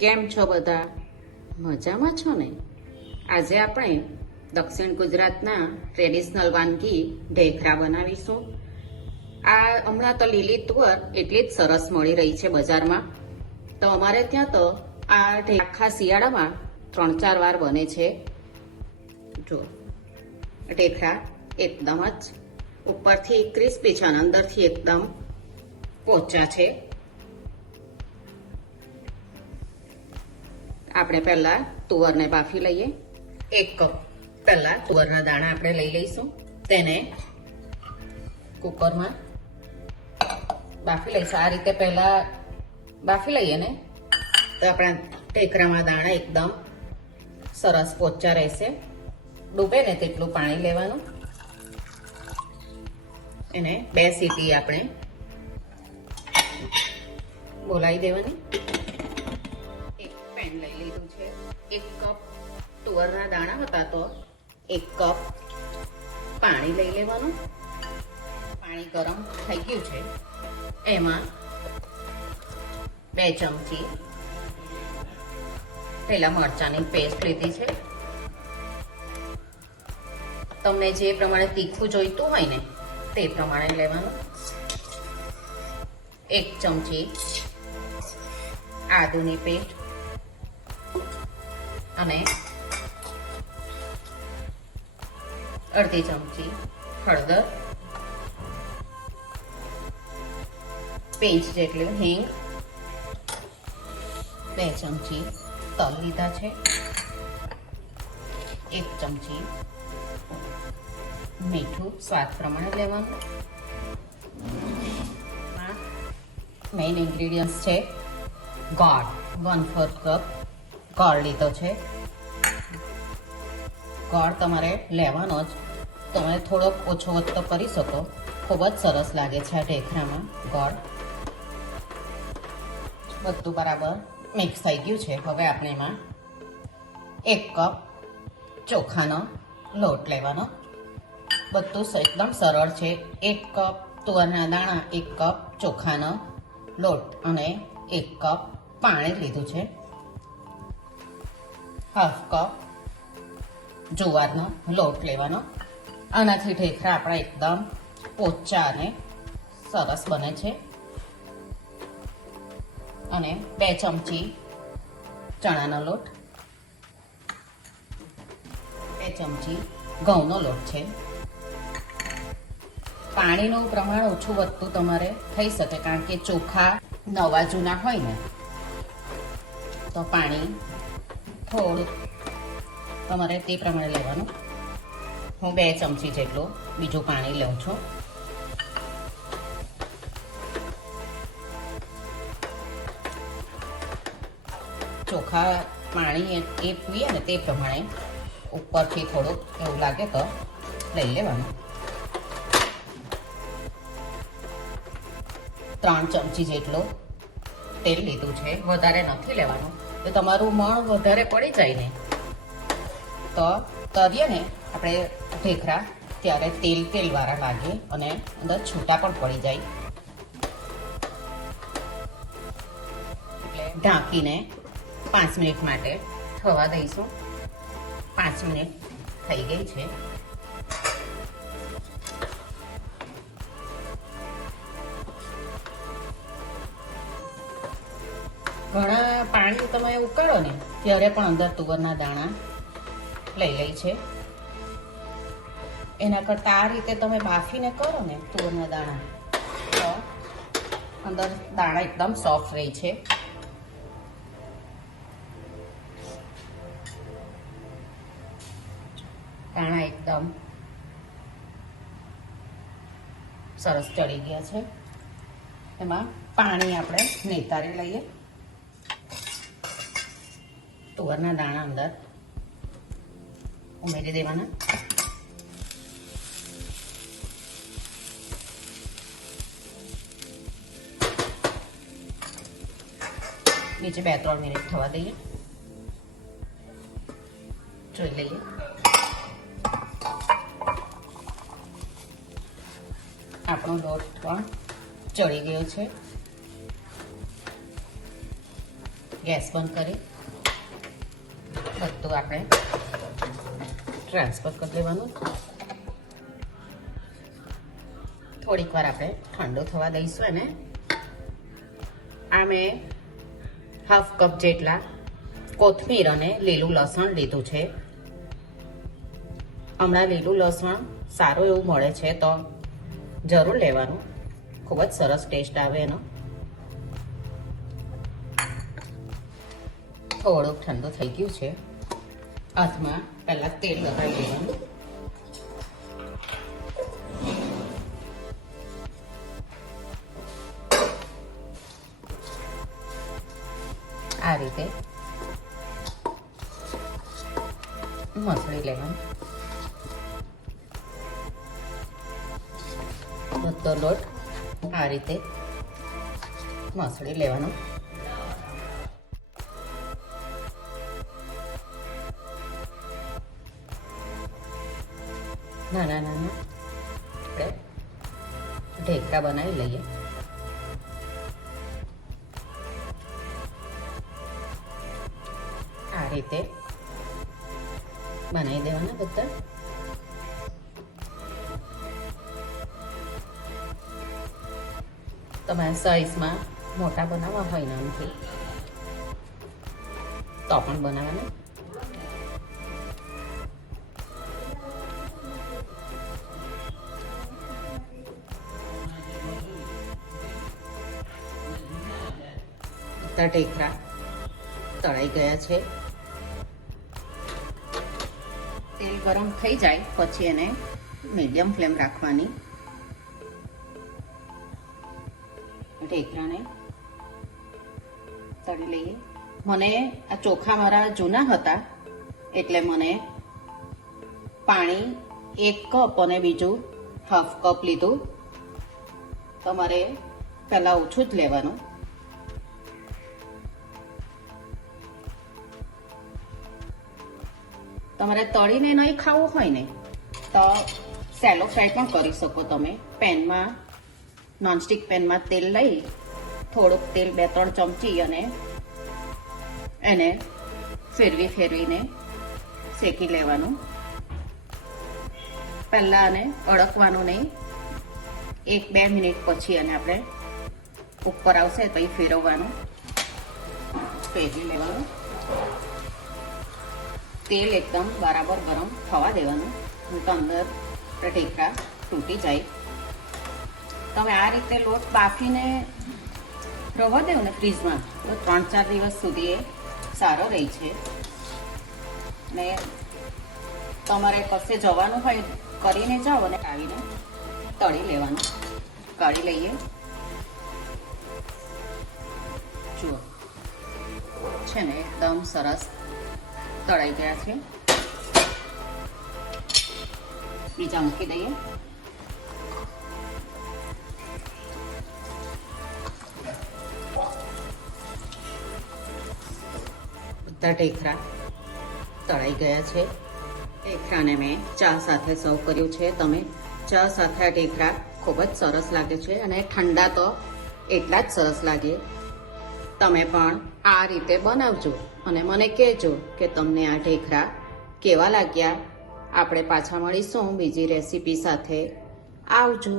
કેમ છો બધા? મજામાં છો ને? આજે આપણે દક્ષિણ ગુજરાતના ટ્રેડિશનલ વાનગી ઢેખરા બનાવીશું. આ હમણાં તો લીલી તુવર એટલી જ સરસ મળી રહી છે બજારમાં. તો અમારે ત્યાં તો આ આખા શિયાળામાં 3-4 વાર બને છે. જો ઢેખરા એકદમ જ ઉપરથી ક્રિસ્પી છે અને અંદરથી એકદમ પોચા છે. આપણે પહેલા તુવરને બાફી લઈએ. 1 કપ પહેલા તુવરના દાણા આપણે લઈ લઈશું. તેને કુકરમાં બાફી લઈશું. આ રીતે પહેલા બાફી લઈએ ને તો આપણા ઢેકરામાં દાણા એકદમ સરસ પોચા રહેશે. ડૂબે ને તેટલું પાણી લેવાનું. એને 2 સીટી આપણે બોલાવી દેવાની. પેન લઈ લીધું છે. 1 કપ તુવરના દાણા હતા તો 1 કપ પાણી લઈ લેવાનું. પાણી ગરમ થઈ ગયું છે. એમાં 2 ચમચી પેલા મરચાંની પેસ્ટ લીધી છે. તમને જે પ્રમાણે તીખું જોઈતું હોય ને તે પ્રમાણે લેવાનું. 1 ચમચી આદુની પેસ્ટ અને અડધી ચમચી હળદર, પિંચ જેટલું હિંગ, 2 ચમચી તલ લીધા છે, 1 ચમચી મીઠું સ્વાદ પ્રમાણે લેવાનું. મેઇન ઇન્ગ્રેડિયન્ટ્સ છે ગોળ. 1/4 કપ ગોળ લીધો છે. ગોળ તમારે લેવાનો જ. તમે થોડોક ઓછો વધતો કરી શકો. ખૂબ જ સરસ લાગે છે આ ઢેખરામાં ગોળ. બધું બરાબર મિક્સ થઈ ગયું છે. હવે આપણે એમાં 1 કપ ચોખાનો લોટ લેવાનો. બધું એકદમ સરળ છે. 1 કપ તુવરના દાણા, 1 કપ ચોખાનો લોટ અને 1 કપ પાણી લીધું છે. 1/2 કપ જુવારનો લોટ લેવાનો. આનાથી ઢેખરા આપણા એકદમ પોચા અને સરસ બને છે. અને 2 ચમચી ચણાનો લોટ, 2 ચમચી ઘઉંનો લોટ છે. પાણીનું પ્રમાણ ઓછું વધતું તમારે થઈ શકે, કારણ કે ચોખા નવા જૂના હોય ને તો પાણી થોડું તમારે તે પ્રમાણે લેવાનું. હું 2 ચમચી જેટલું બીજું પાણી લઉં છું. ચોખા પાણી એ પીએ ને તે પ્રમાણે ઉપરથી થોડુંક એવું લાગે તો લઈ લેવાનું. 3 ચમચી જેટલું તેલ લીધું છે. વધારે નથી લેવાનું. જો તમારું મણ વધારે પડી જાય ને તો તરીએ ને આપણે ઢેખરા ત્યારે તેલ વાળા લાગે અને અંદર છૂટા પણ પડી જાય. એટલે ઢાંકીને 5 મિનિટ માટે થવા દઈશું. 5 મિનિટ થઈ ગઈ છે. ઘણા પાણી તમે ઉકાળો ને ત્યારે પણ અંદર તુવરના દાણા લઈ લે છે. એના કરતાં આ રીતે તમે બાફીને કરો ને તુવરના દાણા તો અંદર દાણા એકદમ સોફ્ટ રહે છે. દાણા એકદમ સરસ ચડી ગયા છે. એમાં પાણી આપણે નિતારી લઈએ. તુવરના દાણા અંદર ઉમેરી દેવાના. નીચે 2-3 મિનિટ થવા દઈએ. જોઈ લઈએ. આપણો લોટ પણ ચડી ગયો છે. ગેસ બંધ કરી બધું આપણે ટ્રાન્સફર કરી દેવાનું. થોડીક વાર આપણે ઠંડો થવા દઈશું એને. આ મેં હાફ કપ જેટલા કોથમીર અને લીલું લસણ લીધું છે. હમણાં લીલું લસણ સારું એવું મળે છે તો જરૂર લેવાનું. ખૂબ જ સરસ ટેસ્ટ આવે એનો. થોડુંક ઠંડુ થઈ ગયું છે. હાથમાં પહેલાં તેલ લગાવી દેવાનું. આ રીતે મસળી લેવાનું. બધો લોટ આ રીતે મસળી લેવાનો. નાના નાના આપણે ઢેકરા બનાવી લઈએ. આ રીતે બનાવી દેવાના બધા. તમારા સાઈઝમાં મોટા બનાવવા હોય નાનથી તો પણ બનાવવાના. બધા ઢેકરા તળાઈ ગયા છે. તેલ ગરમ થઈ જાય પછી એને મીડિયમ ફ્લેમ રાખવાની. ઢેકરાને તળી લઈએ. મને આ ચોખા મારા જૂના હતા એટલે મને પાણી 1 કપ અને બીજું હાફ કપ લીધું. તમારે પહેલાં ઓછું જ લેવાનું. તમારે તળીને નહીં ખાવું હોય ને તો સેલો ફ્રાય પણ કરી શકો તમે. પેનમાં નોનસ્ટિક પેનમાં તેલ લઈ થોડુંક તેલ 2-3 ચમચી અને એને ફેરવીને શેકી લેવાનું. પહેલાં આને અડકવાનું નહીં. 1-2 મિનિટ પછી અને આપણે ઉપર આવશે તો એ ફેરવવાનું, ફેરવી લેવાનું. તેલ એકદમ બરાબર ગરમ થવા દેવાનું. હું તો અંદર ઢેકરા તૂટી જાય. તમે આ રીતે લોટ બાફીને રવા દેવો ને ફ્રીજમાં તો 3-4 દિવસ સુધી એ સારો રહે છે. ને તમારે કશે જવાનું હોય કરીને જાઓ અને આવીને તળી લેવાનું. કાઢી લઈએ. જુઓ છે ને એકદમ સરસ તળાઈ ગયા છે. બીજા મૂકી દઈએ. બધા ઢેકરા તળાઈ ગયા છે. ઢેકરાને મેં ચા સાથે સર્વ કર્યું છે. તમે ચા સાથે આ ઢેકરા ખૂબ જ સરસ લાગે છે અને ઠંડા તો એટલા જ સરસ લાગે. તમે પણ આ રીતે બનાવજો અને મને કહેજો કે તમને આ ઢેકરા કેવા લાગ્યા. આપણે પાછા મળીશું બીજી રેસીપી સાથે. આવજો.